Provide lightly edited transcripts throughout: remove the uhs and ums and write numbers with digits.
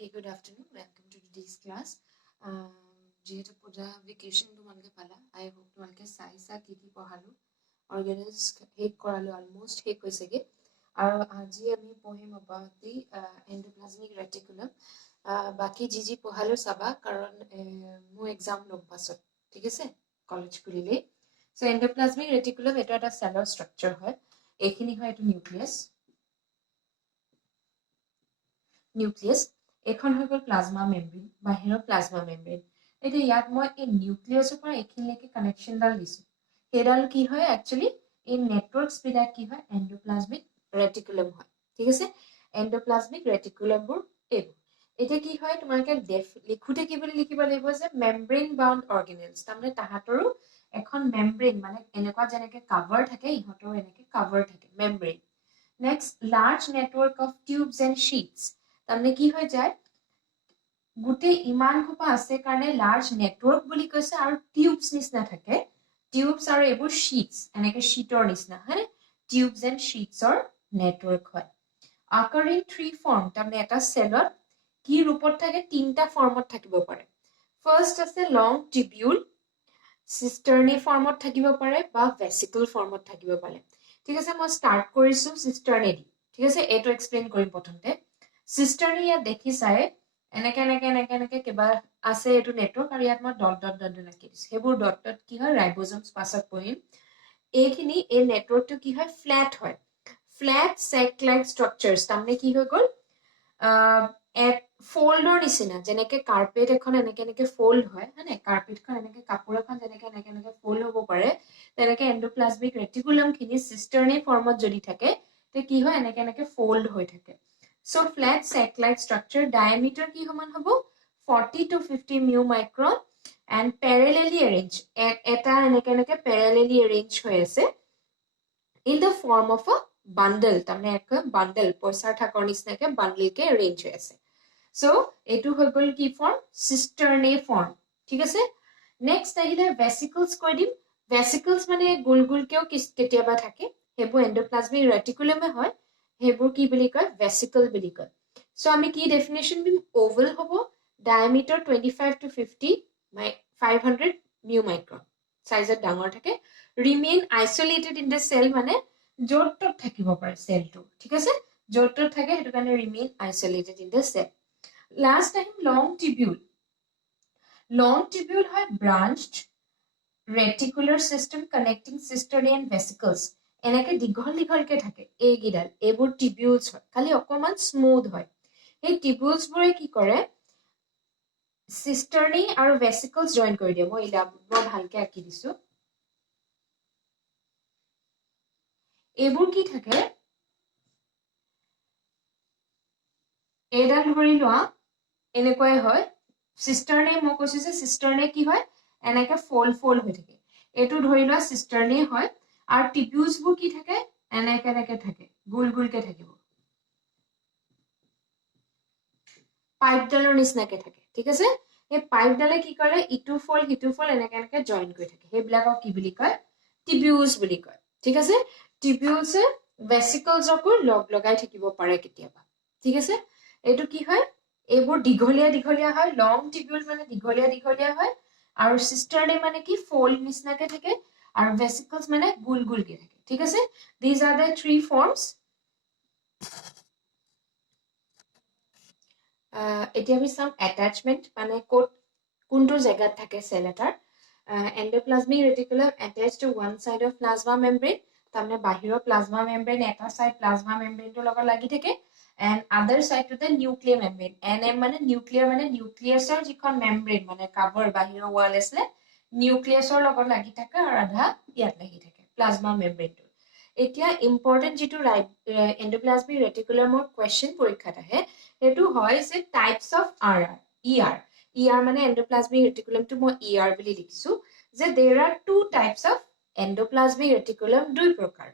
Okay, good afternoon. Welcome to today's class. যেহেতু পূজা vacation তোমালোকে পালা, I hope তোমালোকে চাইছা কি পঢ়ালো, অৰ্গেনাইজ শেষ কৰালো, অলমোষ্ট শেষ হৈছেগে। আৰু আজি আমি পঢ়িম about the endoplasmic reticulum. বাকি যি পঢ়ালো চাবা, কাৰণ মোৰ এক্সাম লগ পাছত, ঠিক আছে, কলেজ খুলিলে। So endoplasmic reticulum এটা এটা চেলৰ ষ্ট্ৰাকচাৰ হয়। এইখিনি হয় এইটো নিউক্লিয়াছ। নিউক্লিয়াছ এখন হৈ গ'ল প্লাজমা মেমব্ৰেন, বাহিৰৰ প্লাজমা মেমব্ৰেন। এতিয়া ইয়াত মই এই নিউক্লিয়াছৰ পৰা এইখিনিলৈকে কানেকশ্যনডাল দিছোঁ। সেইডাল কি হয় একচুৱেলি এই নেটৱৰ্কছবিলাক কি হয় এণ্ডোপ্লাজমিক ৰেটিকুলাম হয়, ঠিক আছে। এণ্ডোপ্লাজমিক ৰেটিকুলামবোৰ এইবোৰ। এতিয়া কি হয় তোমালোকে লিখোঁতে কি বুলি লিখিব লাগিব যে মেমব্ৰেন বাউণ্ড অৰ্গেনেলছ, তাৰমানে তাহাঁতৰো এখন মেমব্ৰেন মানে এনেকুৱা যেনেকৈ কাভাৰ থাকে, ইহঁতৰো এনেকৈ কাভাৰ থাকে membrane. Next large network of tubes and sheets, তাৰমানে কি হৈ যায় গোটেই ইমান খোপা আছে কাৰণে লাৰ্জ নেটৱৰ্ক বুলি কৈছে, আৰু টিউবছ নিচিনা থাকে, টিউবছ আৰু এইবোৰ শ্বীটছ এনেকৈ শ্বীটৰ নিচিনা হয়, টিউবছ এণ্ড শ্বীটছৰ নেটৱৰ্ক হয়। আকাৰিং থ্ৰী ফৰ্ম, তাৰমানে এটা চেলত কি ৰূপত থাকে তিনিটা ফৰ্মত থাকিব পাৰে। ফাৰ্ষ্ট আছে লং টিবিউল, চিষ্টাৰ্নি ফৰ্মত থাকিব পাৰে বা ভেচিকল ফৰ্মত থাকিব পাৰে। ঠিক আছে, মই ষ্টাৰ্ট কৰিছোঁ চিষ্টাৰ্নেদি, ঠিক আছে, এইটো এক্সপ্লেইন কৰিম প্ৰথমতে। চিষ্টাৰ্নি ইয়াত দেখি চাই এনেকে কিবা আছে এইটো নেটৱৰ্ক, আৰু ইয়াত মই ডট ৰাখি দিছোঁ। সেইবোৰ ডট কি হয় ৰাইবজমছ পাছত পঢ়িম। এইখিনি এই নেটৱৰ্কটো কি হয় ফ্লেট হয়, ফ্লেট চেক লাইক ষ্ট্ৰাকচাৰ্ছ, তাৰমানে কি হৈ গ'ল ফল্ডৰ নিচিনা, যেনেকে কাৰ্পেট এখন এনেকে ফল্ড হয় নে, কাৰ্পেটখন এনেকে কাপোৰ এখন যেনেকে এনেকে ফল্ড হ'ব পাৰে, তেনেকে এণ্ডোপ্লাজমিক ৰেটিকুলামখিনি চিষ্টাৰ্নি ফৰ্মত যদি থাকে তে কি হয় এনেকে ফল্ড হৈ থাকে। So flat sac-like structure, diameter কি সমান হ'ব 40 to 50 mu micron and parallelly arranged, এটা এনেকে parallelly arranged হৈ আছে in the form of a bundle, তাৰমানে এক bundle পইচাৰ ঠাকৰ নিচিনাকে bundleকে arrange হৈ আছে। So এইটো হৈ গ'ল কি ফৰ্ম চিষ্টাৰ্নি ফৰ্ম, ঠিক আছে। নেক্সট আহিলে ভেচিকলছ কৈ দিম। ভেচিকলছ মানে গোলকেও কেতিয়াবা থাকে, সেইবোৰ এণ্ডোপ্লাজমিক ৰেটিকুলামে হয়, সেইবোৰ কি বুলি কয় ভেচিকল বুলি কয়। সো আমি কি ডেফিনেশ্যন দিম, ওভেল হ'ব, ডায়ামিটাৰ 25 to 50 500 মিউ মাইক্ৰন, চাইজত ডাঙৰ থাকে, remain isolated in the cell, মানে য'ত ত'ত থাকিব পাৰে চেলটো, ঠিক আছে, য'ত ত'ত থাকে সেইটো কাৰণে remain isolated in the cell. Last আহিম লং টিবিউল। লং টিবিউল হয় branched reticular system connecting cisternae and vesicles, এনেকে দীঘলকে থাকে এইকেইডাল, এইবোৰ টিবিউলছ হয়, খালি অকণমান স্মুথ হয়। সেই টিবিউলছবোৰে কি কৰে চিষ্টাৰ্নি আৰু ভেচিকলছ জইন কৰি দিয়ে। মই ভালকে আঁকি দিছো। এইবোৰ কি থাকে এইডাল ধৰি লোৱা এনেকুৱাই হয়, চিষ্টাৰ্নি মই কৈছো যে চিষ্টাৰ্নি কি হয় এনেকে ফল্ড হৈ থাকে, এইটো ধৰি লোৱা চিষ্টাৰ্নি হয়, আৰু টিবিউলছবোৰ কি থাকে এনেকে থাকে, গোলকে থাকিব, পাইপডালৰ নিচিনাকে থাকে, ঠিক আছে। এই পাইপডালে কি কৰে ইটো ফল্ড সিটো ফল্ড এনেকে জইন কৰি থাকে, সেইবিলাকক কি বুলি কয় টিবিউলছ বুলি কয়, ঠিক আছে। টিবিউলছে ভেচিকলছকো লগাই থাকিব পাৰে কেতিয়াবা, ঠিক আছে। এইটো কি হয় এইবোৰ দীঘলীয়া হয়, লং টিবিউল মানে দীঘলীয়া হয়, আৰু চিষ্টাৰ্নি মানে কি ফল্ড নিচিনাকে থাকে, আৰু ভেচিকলছ মানে গোলকে থাকে, ঠিক আছে। These are the three forms. এতিয়া আমি চাম এটাচমেণ্ট, মানে কোনটো জেগাত থাকে চেল এটাৰ। Endoplasmic reticulum attach to one side of plasma membrane, তাৰমানে বাহিৰৰ প্লাজমা মেমব্ৰেন এটা চাইড প্লাজমা মেমব্ৰেনটোৰ লগত লাগি থাকে, and other চাইডটোতে nuclear membrane, NM মানে নিউক্লিয়াছৰ যিখন মেমব্ৰেন মানে কাভাৰ বাহিৰৰ ৱাল আছিলে, নিউক্লিয়াছৰ লগত লাগি থাকে, আৰু আধা ইয়াত লাগি থাকে প্লাজমা মেমব্ৰেনটো। এতিয়া ইম্পৰ্টেণ্ট যিটো এণ্ডোপ্লাজমিক ৰেটিকুলামৰ কুৱেশ্যন পৰীক্ষাত আহে সেইটো হয় যে টাইপছ অফ ER মানে এণ্ডোপ্লাজমিক ৰেটিকুলামটো মই ER বুলি লিখিছো, যে দেৰ R two types of এণ্ডোপ্লাজমিক reticulum, দুই প্ৰকাৰ।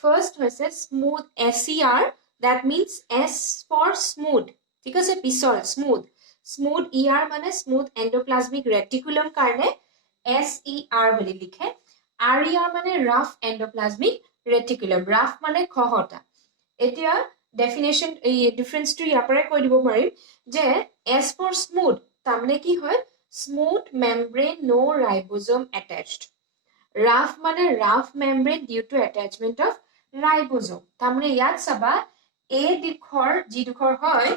ফাৰ্ষ্ট হৈছে smooth SER, that means S for smooth, ঠিক আছে, পিছৰ স্মুথ ER মানে স্মুথ এণ্ডোপ্লাজমিক ৰেটিকুলাম কাৰণে SER বুলি লিখে। RER মানে ৰাফ এণ্ডোপ্লাজমিক ৰেটিকুলাম, ৰাফ মানে খহটা। এতিয়া ডেফিনেশ্যন ডিফাৰেন্সটো ইয়াৰ পৰাই কৈ দিব পাৰিম যে এজ ফৰ স্মুথ তাৰমানে কি হয় smooth membrane no ribosome attached rough মানে rough membrane due to attachment of ribosome তাৰমানে ইয়াত চাবা এই দিশৰ যি দিশৰ হয়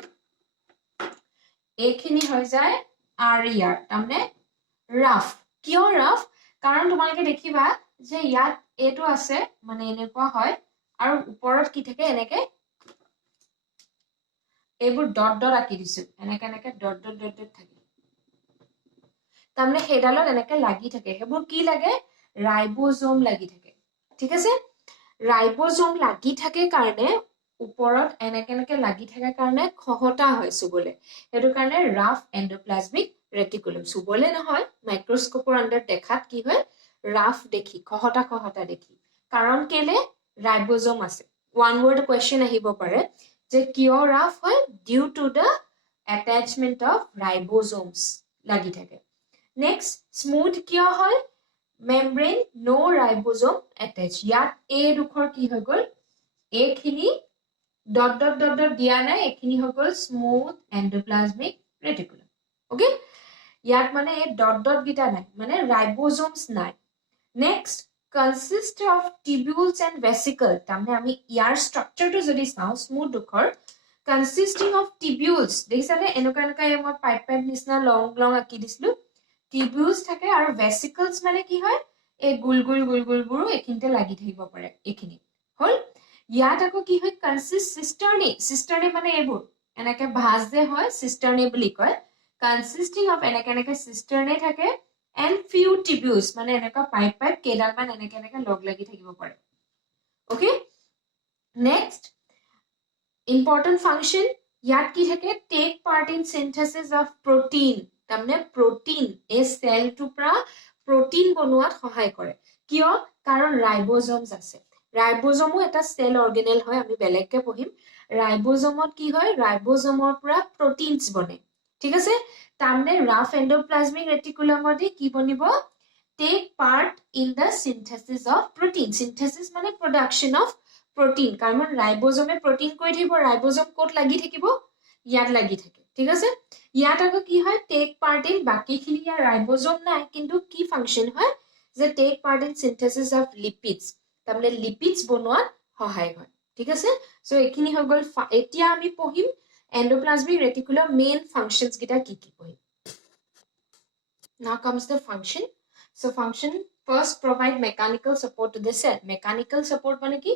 এইখিনি হৈ যায় আৰিয়াৰ তাৰমানে ৰাফ কিয় ৰাফ কাৰণ তোমালোকে দেখিবা যে ইয়াত এইটো আছে মানে এনেকুৱা হয় আৰু ওপৰত কি থাকে এনেকে এইবোৰ ডট ডট আঁকি দিছো এনেকে এনেকে ডট ডট ডট ডট থাকে তাৰমানে সেইডালত এনেকে লাগি থাকে সেইবোৰ কি লাগে ৰাইবোজম লাগি থাকে ঠিক আছে ৰাইবোজম লাগি থাকে কাৰণে ওপৰত এনেকে এনেকে লাগি থাকে কাৰণে খহটা হয় চুবলে সেইটো কাৰণে ৰাফ এন্ডোপ্লাজমিক ৰেটিকুলাম চুবলে নহয় মাইক্ৰোস্কোপৰ আন্ডাৰ দেখাত কি হয় ৰাফ দেখি খহটা খহটা দেখি কাৰণ কেলে ৰাইবোজম আছে ওৱান ৱৰ্ড কোৱেশ্চন আহিব পাৰে যে কিয় ৰাফ হয় due to the attachment of ribosomes লাগি থাকে নেক্সট স্মুথ কিয় হয় মেমব্ৰেন নো ৰাইবোজম এটেচ ইয়াত এই দুখৰ কি হৈ গল এইখিনি ডট ডট ডট ডট দিয়া নাই এইখিনি হৈ গল স্মুথ এন্ডোপ্লাজমিক ৰেটিকুলাম ওকে ইয়াত মানে এই ডট ডট গিটা নাই মানে ৰাইবোজমস নাই next consist of tubules and vesicle তাৰমানে আমি ইয়াৰ ষ্ট্ৰাকচাৰটো যদি চাওঁ স্মুথ দুখৰ consisting of tubules দেখিছানে এনেকুৱা এনেকুৱা মই পাইপ পাইপ নিচিনা লং লং আঁকি দিছিলো tubules থাকে আৰু vesicles মানে কি হয় এই গুল গুল গুল গুলবোৰো এখিনতে লাগি থাকিব পাৰে এখিনি হল ইয়াত আকৌ কি হয় consist cisternae মানে এইবোৰ এনেকে ভাঁজ যে হয় cisternae বুলি কয় consisting of এনেকে এনেকে cisternae থাকে and few tubules মানে এনেকা পাইপ পাইপ কেডাল মান এনেকে এনেকে লগ লাগি থাকিব পাৰে ওকে নেক্সট ইম্পৰ্টেন্ট ফাংশন ইয়াত কি থাকে take part in synthesis of protein তাৰমানে প্ৰটিন এই সেলটো পৰা প্ৰটিন বনোৱাত সহায় কৰে কিয় কাৰণ ৰাইবোজমস আছে ৰাইবোজমো এটা সেল অৰ্গেনেল হয় আমি বেলেগকে পঢ়িম ৰাইবোজমত কি হয় ৰাইবোজমৰ পৰা প্ৰটিনস বনে ঠিক আছে তাৰমানে ৰাফ এন্ডোপ্লাজমিক ৰেটিকুলামত কি বনিব take part in the synthesis of protein synthesis মানে প্ৰডাকশন অফ প্ৰটিন কাৰণ ৰাইবোজমে প্ৰটিন কৈ দিব ৰাইবোজম কোট লাগি থাকিব ইয়াত লাগি থাকে ঠিক আছে ইয়াত আকৌ কি হয় টেক পাৰ্ট ইন বাকিখিনি ইয়াৰ ৰাইবোজম নাই কিন্তু কি ফাংশন হয় যে take part in synthesis of lipids তাৰমানে লিপিডস বনোৱাত সহায় হয় ঠিক আছে সো এখিনি হৈ গল এতিয়া আমি পঢ়িম endoplasmic reticulum main functions gita ki pahim now comes the function so function first provide mechanical support to the cell mechanical support mane ki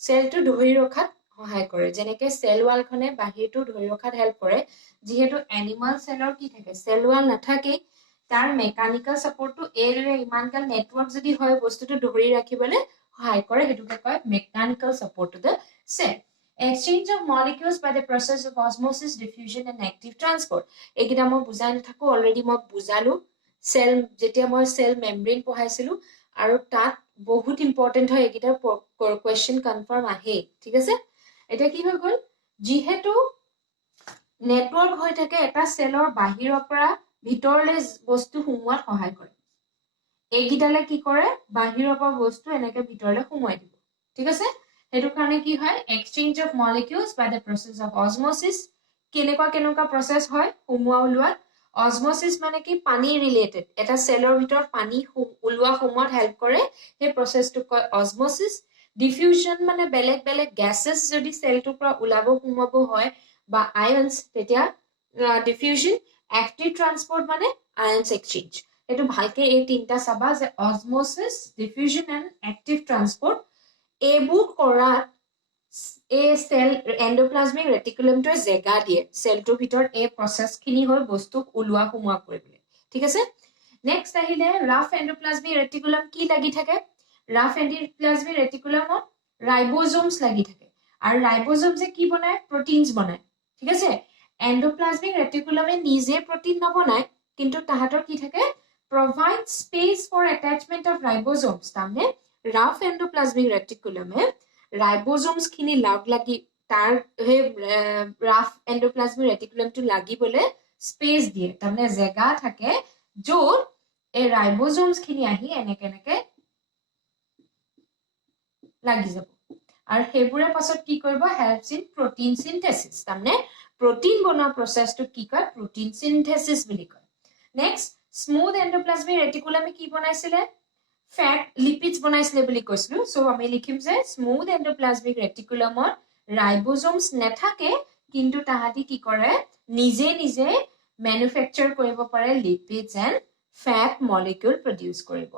cell to dhori rakhat সহায় কৰে যেনেকে সেল ওয়াল খনে বাহিৰটো ধৰি ৰখাত হেল্প কৰে যেহেতু animal সেলৰ কি থাকে সেল ওয়াল নাথাকে তাৰ মেকানিক্যাল সাপোৰ্টটো এৰে ইমানকাল নেটৱৰ্ক যদি হয় বস্তুটো ধৰি ৰাখিবলে সহায় কৰে হেতুকে কয় mechanical support to the cell exchange of molecules by the process of osmosis diffusion and active transport egida মই বুজাই নাথাকো অলৰেডি মই বুজালো সেল যেতিয়া মই সেল মেমব্ৰেন পঢ়াইছিলো আৰু তাত বহুত ইম্পৰ্টেন্ট হয় এগিটা কোৱেশ্চন কনফাৰ্ম আহে ঠিক আছে এটা কি হৈ গল যেহেতু নেটৱৰ্ক হৈ থাকে এটা সেলৰ বাহিৰৰ পৰা ভিতৰলে বস্তু সোমোৱাত সহায় কৰে এইগিটালে কি কৰে বাহিৰৰ পৰা বস্তু এনেকে ভিতৰলে সোমাই দিব ঠিক আছে হেতু কাৰণে কি হয় exchange of molecules by the process of osmosis কেনেকুৱা process হয় সোমোৱা ওলোৱাত osmosis মানে কি পানী ৰিলেটেড এটা সেলৰ ভিতৰত পানী ওলোৱা সোমোৱাত হেল্প কৰে সেই processটো কয় osmosis diffusion মানে বেলেগ বেলেগ gases যদি সেলটো পৰা ওলাব সোমাব হয় বা ions তেতিয়া diffusion active transport মানে ions exchange এটো ভালকে এই তিনটা চাবা যে osmosis diffusion and active transport এইবোৰ কৰাত এই সেল এন্ডোপ্লাজমিক ৰেটিকুলামটোৰ জেগা দিয়ে সেলটোৰ ভিতৰত এই প্ৰসেস খিনি হৈ বস্তু ওলোৱা সোমোৱা কৰিবলৈ ঠিক আছে নেক্সট আহিলে ৰাফ এন্ডোপ্লাজমিক ৰেটিকুলাম কি লাগি থাকে ৰাফ এন্ডোপ্লাজমিক ৰেটিকুলামত ৰাইবোজমস লাগি থাকে আৰু ৰাইবোজমসে কি বনায় প্ৰটিনস বনায় ঠিক আছে এন্ডোপ্লাজমিক ৰেটিকুলামে নিজে প্ৰটিন নবনায় কিন্তু তাহাতৰ কি থাকে provide space for attachment of ribosomes তাৰমানে ৰাফ এন্ডোপ্লাজমিক ৰেটিকুলামে ৰাইবোজোমস খিনি লাগ লাগি তাৰ হে ৰাফ এন্ডোপ্লাজমিক ৰেটিকুলামটো লাগিবলে স্পেস দিয়ে তাৰমানে জেগা থাকে য'ত এই ৰাইবোজোমস খিনি আহি এনেকে এনেকে লাগি যাব আৰু হেবুৰে পাছত কি কৰিব হেল্পছ ইন প্ৰটিন সিনথেসিস তাৰমানে প্ৰটিন বনোৱা প্ৰসেসটো কি কয় প্ৰটিন সিনথেসিস বুলি কয় নেক্সট স্মুথ এন্ডোপ্লাজমিক ৰেটিকুলামে কি বনাইছিলে ফ্যাট লিপিডস বনাইছিলে বুলি কৈছিলো সো আমি লিখিম যে স্মুথ এন্ডোপ্লাজমিক ৰেটিকুলামত ৰাইবোজোমস নেথাকে কিন্তু তাহাঁতি কি কৰে নিজে নিজে ম্যানুফ্যাকচাৰ কৰিব পাৰে lipids and fat molecule produce কৰিব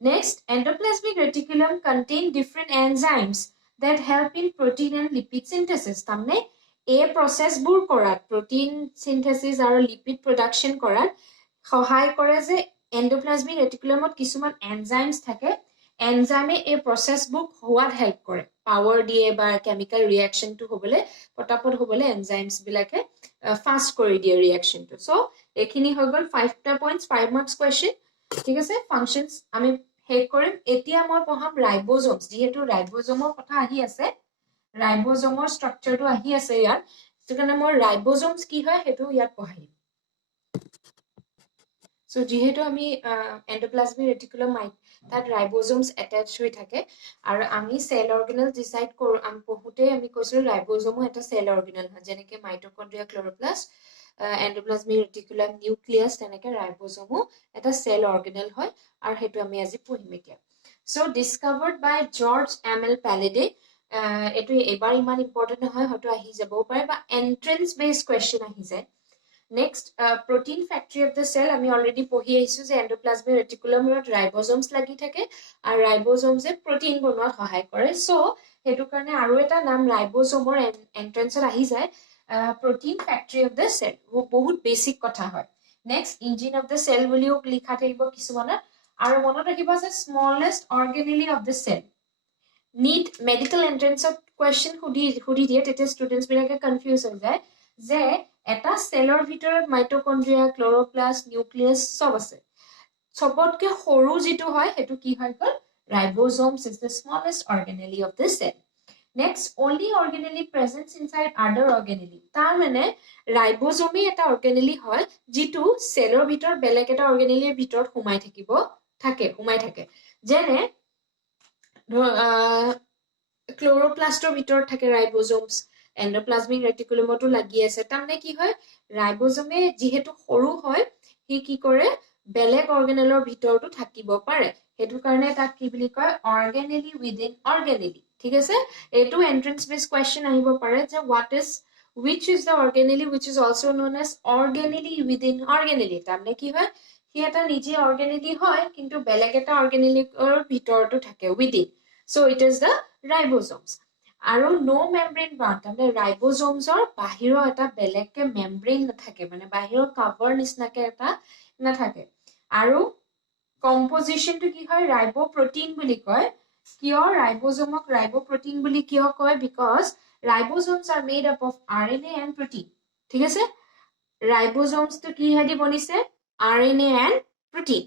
Next, endoplasmic reticulum contain different enzymes that help in protein and lipid synthesis. Tamne a process bur korat protein synthesis or lipid production korat সহায় কৰে যে endoplasmic reticulumত কিছুমান enzymes থাকে enzyme a process bur হোৱাত help কৰে power দিয়ে বা chemical reaction to হ'বলে পটাপট হ'বলে enzymes বিলাকে fast কৰি দিয়ে reaction to so এখিনি হৈ গল 5টা points 5 marks question ঠিক আছে functions আমি হেক কৰিম এতিয়া মই পঢ়াম ৰাইবোজোমস যেহেতু ৰাইবোজোমৰ কথা আহি আছে ৰাইবোজোমৰ স্ট্ৰাকচাৰটো আহি আছে ইয়াত সেকাৰণে মই ৰাইবোজোমস কি হয় হেতু ইয়াত পঢ়াই সো যেহেতু আমি এন্ডোপ্লাজমিক ৰেটিকুলাম তাত ৰাইবোজোমস অ্যাটাচ হৈ থাকে আৰু আমি সেল অৰ্গানেল ডিসাইড কৰো আমি পঢ়োতে আমি কৈছিলো ৰাইবোজোমো এটা সেল অৰ্গানেল হয় যেনেকৈ মাইটোকন্ড্ৰিয়া ক্লোৰোপ্লাষ্ট এন্ডোপ্লাজমিক ৰেটিকুলাম নিউক্লিয়াছ তেনেকৈ ৰাইবোজোমো এটা সেল অৰ্গানেল হয় আৰু হেতু আমি আজি পঢ়িম এতিয়া সো ডিসকভাৰ্ড বাই জৰ্জ এমএল প্যালেডে এটো এবাৰ ইমান ইম্পৰ্টেন্ট নহয় হয়তো আহি যাবও পাৰে বা এন্ট্ৰেন্স বেসড কোৱেশ্চন আহি যায় next protein factory of the cell আমি অলৰেডি পঢ়ি আহিছো যে এন্ডোপ্লাজমিক ৰেটিকুলামত ৰাইবোজোমস লাগি থাকে আৰু ৰাইবোজোমসে প্ৰটিন বনোৱাত সহায় কৰে সো হেতু কাৰণে আৰু এটা নাম ৰাইবোজোমৰ এন্ট্ৰেন্সত আহি যায় protein factory of the cell বহুত বেসিক কথা হয় next engine of the cell বুলিও লিখা থাকিব কিছুমানৰ আৰু মনত ৰাখিবা যে smallest organelle of the cell need medical entrance of question খুদি দিয়ে তেতিয়া ষ্টুডেন্টস বিলাকে কনফিউজ হৈ যায় যে এটা সেলৰ ভিতৰত মাইটোকন্ড্ৰিয়া ক্লোৰোপ্লাষ্ট নিউক্লিয়াছ সব আছে সবতকে সৰু যেটো হয় হেতু কি হয় গল রাইবোজোমস is the smallest organelle of the cell next only organelle presents inside other organelle তাৰ মানে ৰাইবোজোমে এটা organelle হয় যেটো সেলৰ ভিতৰত বেলেগ এটা organelleৰ ভিতৰত সোমাই থাকে যেনে ক্লোৰোপ্লাষ্টৰ ভিতৰত থাকে ৰাইবোজোমস এন্ডোপ্লাজমিক ৰেটিকুলামতো লাগি আছে তাৰমানে কি হয় ৰাইবোজোমে যেহেতু সৰু হয় হি কি কৰে বেলেগ অৰ্গানেলৰ ভিতৰতো থাকিব পাৰে হেতু কাৰণে তাক কি বুলি কয় অৰ্গানেলি উইদিন অৰ্গানেলি ঠিক আছে এটো এন্ট্ৰেন্স বেস কোৱেশ্চন আহিব পাৰে যে what is which is the organelle which is also known as organelle within organelle তাৰমানে কি হয় হি এটা নিজে অৰ্গানেলি হয় কিন্তু বেলেগ এটা অৰ্গানেলৰ ভিতৰতো থাকে within so it is the ribosomes আৰু নো মেমব্ৰেন বাউণ্ড তাৰমানে ৰাইবোজোমছৰ বাহিৰৰ এটা বেলেগকে মেমব্ৰেন নাথাকে মানে বাহিৰৰ কভাৰ নিচিনাকে এটা নাথাকে আৰু কম্পোজিশনটো কি হয় ৰাইবোপ্ৰটিন বুলি কয় কিয় ৰাইবোজোমক ৰাইবোপ্ৰটিন বুলি কিয় কয় because ৰাইবোজোমছ are made up of RNA and protein ঠিক আছে ৰাইবোজোমছটো কি হেদি বনিছে RNA and protein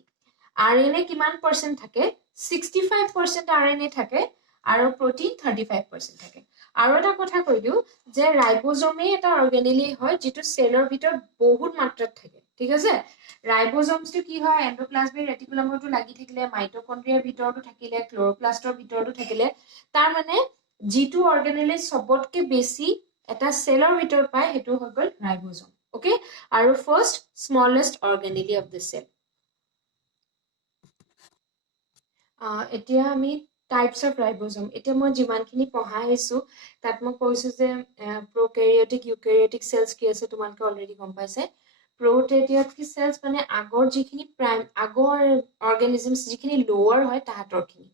RNA কিমান পাৰ্সেন্ট থাকে 65% RNA থাকে আৰু protein 35% থাকে আৰু এটা কথা কৈ দিও যে ৰাইবোজোমে এটা অৰ্গানেলি হয় যেটো সেলৰ ভিতৰত বহুত মাত্ৰাত থাকে ঠিক আছে ৰাইবোজোমছটো কি হয় এন্ডোপ্লাজমিক ৰেটিকুলামতো লাগি থাকিলে মাইটোকন্ড্ৰিয়াৰ ভিতৰতো থাকিলে ক্লোৰোপ্লাষ্টৰ ভিতৰতো থাকিলে তাৰ মানে যেটো অৰ্গানেলি সবতকে বেছি এটা সেলৰ ভিতৰত পায় হেতু হৈ গল ৰাইবোজোম ওকে আৰু first smallest organelle of the cell এতিয়া আমি টাইপস অফ ৰাইবোজোম এতিয়া মই যিমানখিনি পঢ়াই আছো তাত মই কৈছো যে প্ৰোক্যাৰিওটিক ইউক্যাৰিওটিক সেলস কি আছে তোমালোকে অলৰেডি গম পাইছে প্ৰোক্যাৰিওটিক সেলস মানে আগৰ যিখিনি আগৰ অৰ্গানিজমছ যিখিনি লোৱাৰ হয় তাহাঁতৰখিনি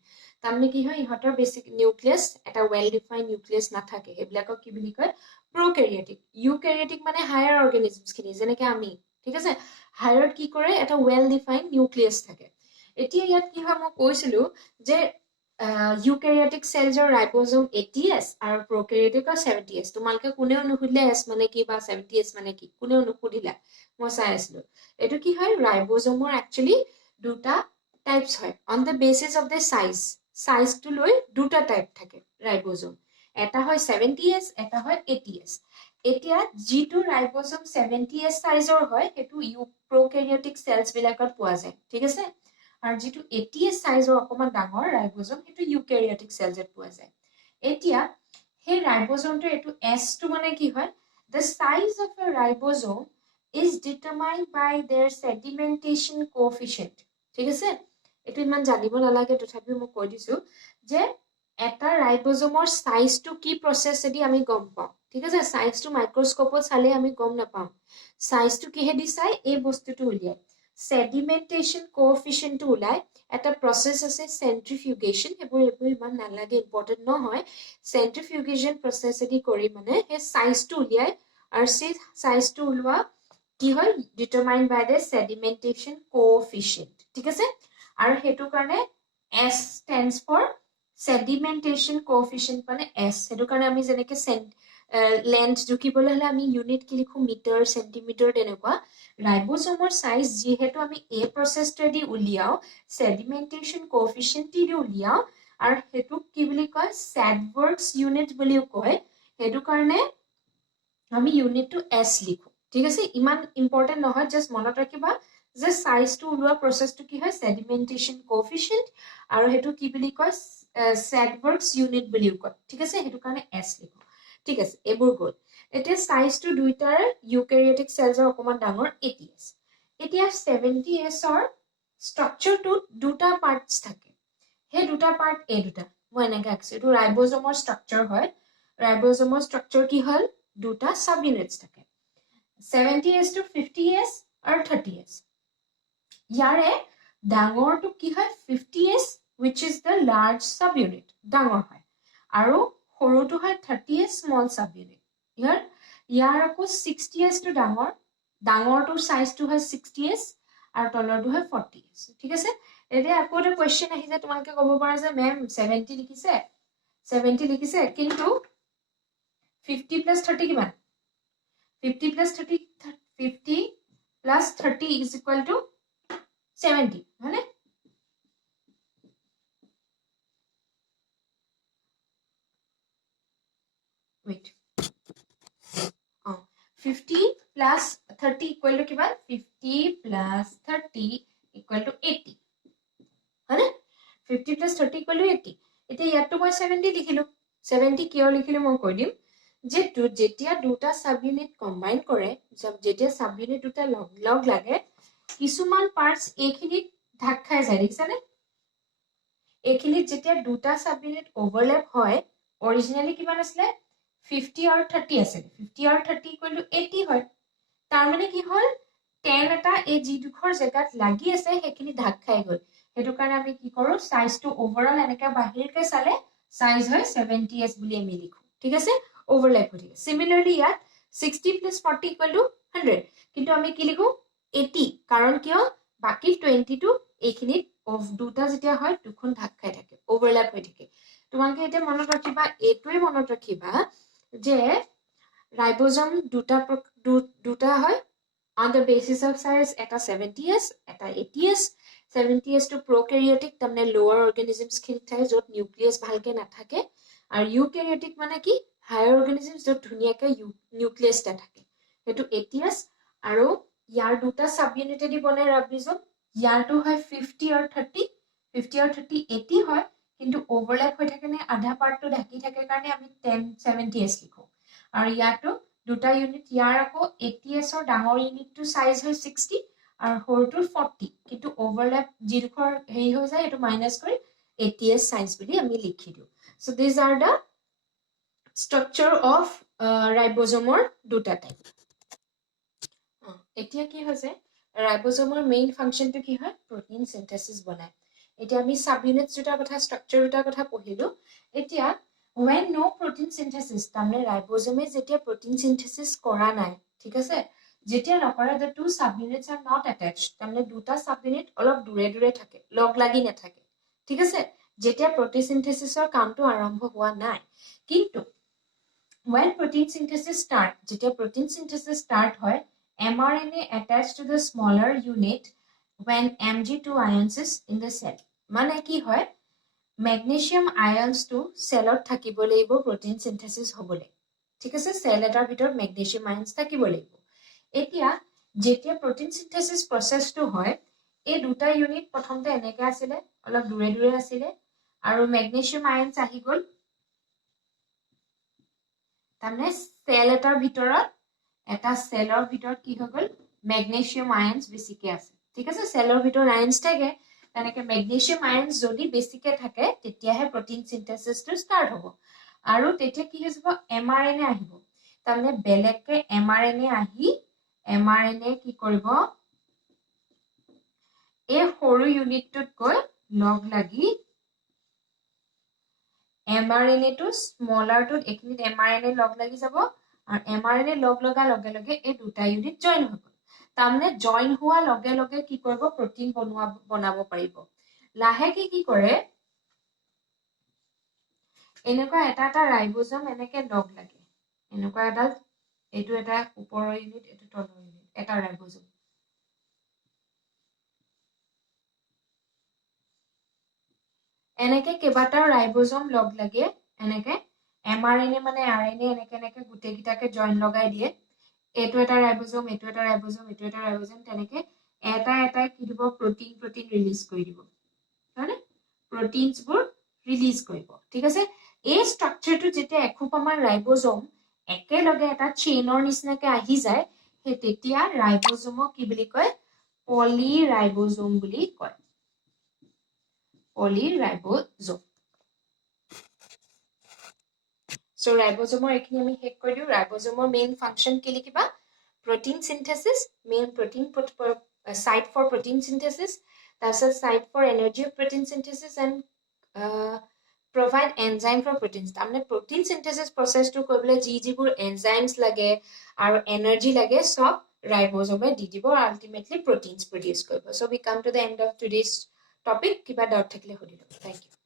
তাৰমানে কি হয় ইহঁতৰ বেসিক নিউক্লিয়াছ এটা ওয়েল ডিফাইন্ড নিউক্লিয়াছ নাথাকে হেবিলাকক কি বুলি কয় প্ৰোক্যাৰিওটিক ইউক্যাৰিওটিক মানে হায়াৰ অৰ্গানিজমছখিনি যেনেকৈ আমি ঠিক আছে হায়াৰত কি কৰে এটা ওয়েল ডিফাইন্ড নিউক্লিয়াছ থাকে এতিয়া ইয়াত কি হয় মই কৈছিলো যে ইউক্যাৰিওটিক সেলছৰ ৰাইবোজোম 80s আৰু প্ৰোক্যাৰিওটিকৰ 70s তোমালোকে কোনেও নুসুধিলে s মানে কি বা 70s মানে কি কোনেও নুসুধিলা মই চাই আছিলো এটো কি হয় ৰাইবোজোমৰ একচুয়ালি দুটা টাইপস হয় on the basis of the সাইজটো লৈ দুটা টাইপ থাকে ৰাইবোজোম এটা হয় 70s এটা হয় 80s এতিয়া যেটো ৰাইবোজোম 70s সাইজৰ হয় হেতু প্ৰোক্যাৰিওটিক সেলস বিলাকত পোৱা যায় ঠিক আছে আৰু যেটো 80s সাইজৰ অকমান ডাঙৰ ৰাইবোজোম হেতু ইউক্যাৰিওটিক সেলছত পোৱা যায় এতিয়া সেই ৰাইবোজমটো এটো S টো মানে কি হয় the size of a ribosome is determined by their sedimentation coefficient ঠিক আছে এটো ইমান জানিব নালাগে তথাপিও মই কৈ দিছো যে এটা ৰাইবোজমৰ সাইজটো কি প্ৰসেছেদি আমি গম পাওঁ ঠিক আছে সাইজটো মাইক্ৰোস্কোপত চালে আমি গম নাপাওঁ সাইজটো কিহেদি চাই এই বস্তুটো উলিয়াই sedimentation coefficient টো উলাই এটা প্ৰসেছ আছে centrifugation এবোৰ ইমান নালাগে ইম্পৰ্টেন্ট নহয় centrifugation প্ৰসেছেদি কৰি মানে সেই সাইজটো উলিয়াই আৰু সেই সাইজটো উলোৱা কি হয় determined by the sedimentation coefficient ঠিক আছে আৰু হেতু কাৰণে S stands for sedimentation coefficient মানে S হেতু কাৰণে আমি যেনেকে length জুকিবলৈ হলে আমি ইউনিট কি লিখো মিটাৰ সেন্টিমিটাৰ তেনেকুৱা ৰাইবোজমৰ সাইজ যেহেতু আমি এই প্ৰসেছটোদি উলিয়াও sedimentation coefficient দি উলিয়াও আৰু হেতু কি বুলি কয় স্যাডবৰ্গছ ইউনিট বুলিও কয় হেতু কাৰণে আমি ইউনিটটো S লিখো ঠিক আছে ইমান ইম্পৰ্টেন্ট নহয় জাস্ট মনত ৰাখিবা যে সাইজটো উলোৱা প্ৰসেছটো কি হয় sedimentation coefficient আৰু হেতু কি বুলি কয় স্যাডবৰ্গছ ইউনিট বুলিও কয় ঠিক আছে হেতু কাৰণে S লিখো ঠিক আছে এবোৰ গল এতিয়া সাইজটো দুইটাৰ ইউক্যাৰিওটিক সেলছৰ অকমান ডাঙৰ ATS এতিয়া 70S ৰ স্ট্ৰাকচাৰটো দুটা পাৰ্টস থাকে হে দুটা পাৰ্ট এই দুটা মই এনেকৈ আঁকিছো এটো ৰাইবোজমৰ স্ট্ৰাকচাৰ হয় ৰাইবোজমৰ স্ট্ৰাকচাৰ কি হল দুটা সাব ইউনিটস থাকে 70S to 50S আৰু 30S ইয়াৰে ডাঙৰটো কি হয় 50S which is the large subunit ডাঙৰ হয় আৰু সৰুটো হয় 30S small subunit ইয়াৰ আকৌ 60S টো ডাঙৰটো সাইজটো হয় 60S আৰু তলৰটো হয় 40S ঠিক আছে এতিয়া আকৌ এটা কোৱেশ্চন আহি যায় তোমালোকে ক'ব পাৰা যে মেম 70 লিখিছে কিন্তু 50 plus 30 কিমান 50 plus 30 is equal to 70 হয়নে wait 50 plus 30 equal to কিমান 50 plus 30 equal to 80 হয়নে 50 plus 30 equal to 80 এতিয়া ইয়াতো মই 70 লিখিলো 70 কিয় লিখিলো মই কৈ দিম যে যেতিয়া দুটা সাব ইউনিট কম্বাইন কৰে যেতিয়া সাব ইউনিট দুটা লগ লাগে কিছুমান পাৰ্টস এইখিনিত ঢাক খাই যায় দেখিছানে এইখিনিত যেতিয়া দুটা সাব ইউনিট ওভাৰল্যাপ হয় অৰিজিনালি কিমান আছিল 50 আৰু 30 আছিল 50 আৰু 30 equal to 80 হয় তাৰ মানে কি হল 10 এটা এই জি দুখৰ জায়গাত লাগি আছে হেখিনি ঢাক খাই গল হেতু কাৰণে আমি কি কৰো সাইজটো ওভাৰঅল এনেকা বাহিৰকে চালে সাইজ হয় 70S বুলি আমি লিখো ঠিক আছে ওভাৰল্যাপ হৈ থাকে সিমিলাৰলি ইয়াত 60 plus 40 equal to 100 কিন্তু আমি কি লিখো 80 কাৰণ কিয় বাকি 20 টো এইখিনিত দুটা যেতিয়া হয় দুখন ঢাক খাই থাকে ওভাৰল্যাপ হৈ থাকে তোমালোকে এটা মনত ৰাখিবা এটোই মনত ৰাখিবা যে রাইবোজম দুটা হয় on the basis of size এটা 70S এটা 80S 70S to prokaryotic তাৰমানে lower organisms খিনি থাকে যত নিউক্লিয়াছ ভালকে নাথাকে আৰু ইউক্যাৰিওটিক মানে কি higher organisms যত ধুনিয়াকে নিউক্লিয়াছ থাকে হেতু 80S আৰু ইয়াৰ দুটা সাব ইউনিট দি বনে ৰাইবোজম ইয়াৰটো হয় 50 আৰু 30 50 আৰু 30 80 হয় কিন্তু ওভাৰল্যাপ হৈ থাকে নে আধা পাৰ্টটো ঢাকি থাকে কাৰণে আমি 70S লিখো আৰু ইয়াতো দুটা ইউনিট ইয়াৰ আকৌ 80S ৰ ডাঙৰ ইউনিটটো সাইজ হয় 60 আৰু সৰুটোৰ 40 কিন্তু ওভাৰল্যাপ জিৰখৰ হেই হৈ যায় এটো মাইনাস কৰি 80S সাইজ বুলি আমি লিখি দিও so this are the structure of ৰাইবোজমৰ দুটা টাইপ এতিয়া কি হৈছে ৰাইবোজমৰ মেইন ফাংচনটো কি হয় প্ৰটিন সিনথেসিস বনায় এতিয়া আমি সাব ইউনিটস দুটাৰ কথা স্ট্ৰাকচাৰ দুটাৰ কথা পঢ়িলো এতিয়া when no protein synthesis তাৰমানে ৰাইবোজমে যেতিয়া protein synthesis কৰা নাই ঠিক আছে যেতিয়া নকৰে the two subunits are not attached তাৰমানে দুটা subunit অলপ দূৰে দূৰে থাকে লগ লাগি নাথাকে ঠিক আছে যেতিয়া protein synthesisৰ কামটো আৰম্ভ হোৱা নাই কিন্তু when protein synthesis start যেতিয়া protein synthesis start হয় mRNA attached to the smaller unit when Mg2 ions is in the cell মানে কি হয় magnesium ions to cellot থাকিব লাগিব protein synthesis হ'বলে ঠিক আছে cell এটাৰ ভিতৰত magnesium ions থাকিব লাগিব এতিয়া যেতিয়া protein synthesis process টো হয় এই দুটা ইউনিট প্ৰথমতে এনেকৈ আছিল অলপ দূৰে দূৰে আছিল আৰু magnesium ions আহি গল তাৰমানে সেল এটাৰ ভিতৰত এটা সেলৰ ভিতৰত কি হৈ গ'ল মেগনেছিয়াম আয়ন্স বেছিকে আছে ঠিক আছে সেলৰ ভিতৰত আয়ন্স থাকে তেনেকে মেগনেছিয়াম আয়ন্স যদি বেছিকে থাকে তেতিয়াহে প্ৰটিন সিনথেসিসটো ষ্টাৰ্ট হ'ব আৰু তেতিয়া কি হৈ যাব mRNA আহিব তাৰমানে বেলেগকে mRNA আহি mRNA কি কৰিব এই সৰু ইউনিটটোত গৈ লগ লাগি mRNA to smaller to এখিনিত mRNA লগ লাগি যাব আৰু mRNA লগ লগা লগে লগে এই দুটা ইউনিট জয়েন হ'ব তাৰমানে জয়েন হোৱা লগে লগে কি কৰিব প্ৰটিন বনাব পাৰিব লাহেকে কি কৰে এনেকুৱা এটা ৰাইবোজম এনেকে লগ লাগে এনেকুৱা এটা এইটো এটা ওপৰৰ ইউনিট এইটো তলৰ ইউনিট এটা ৰাইবোজম এনেকে কেইবাটাও ৰাইবোজম লগ লাগে এনেকে mRNA মানে RNA এনেকে গুটেকিটাকে জয়েন লগাই দিয়ে এইটো এটা ৰাইবোজম এইটো এটা ৰাইবোজম এইটো এটা ৰাইবোজম তেনেকে এটা কি দিব প্ৰটিন ৰিলিজ কৰি দিব হয়নে প্ৰটিনছবোৰ ৰিলিজ কৰিব ঠিক আছে এই ষ্ট্ৰাকচাৰটো যেতিয়া এখোপামান ৰাইবোজম একেলগে এটা চেইনৰ নিচিনাকে আহি যায় সেই তেতিয়া ৰাইবোজমক কি বুলি কয় পলিৰাইবোজম বুলি কয় polyribosome. So ribosome ekhini ami hek kori diu ribosome main function ki likhiba protein synthesis main protein site for protein synthesis tasot site for energy of protein synthesis and provide enzyme for proteins tamne protein synthesis process to koibole jibur enzymes lage aru energy lage sob ribosome di dibo ultimately proteins produce koibo so we come to the end of today's topic kiba doubt thakile hodi thank you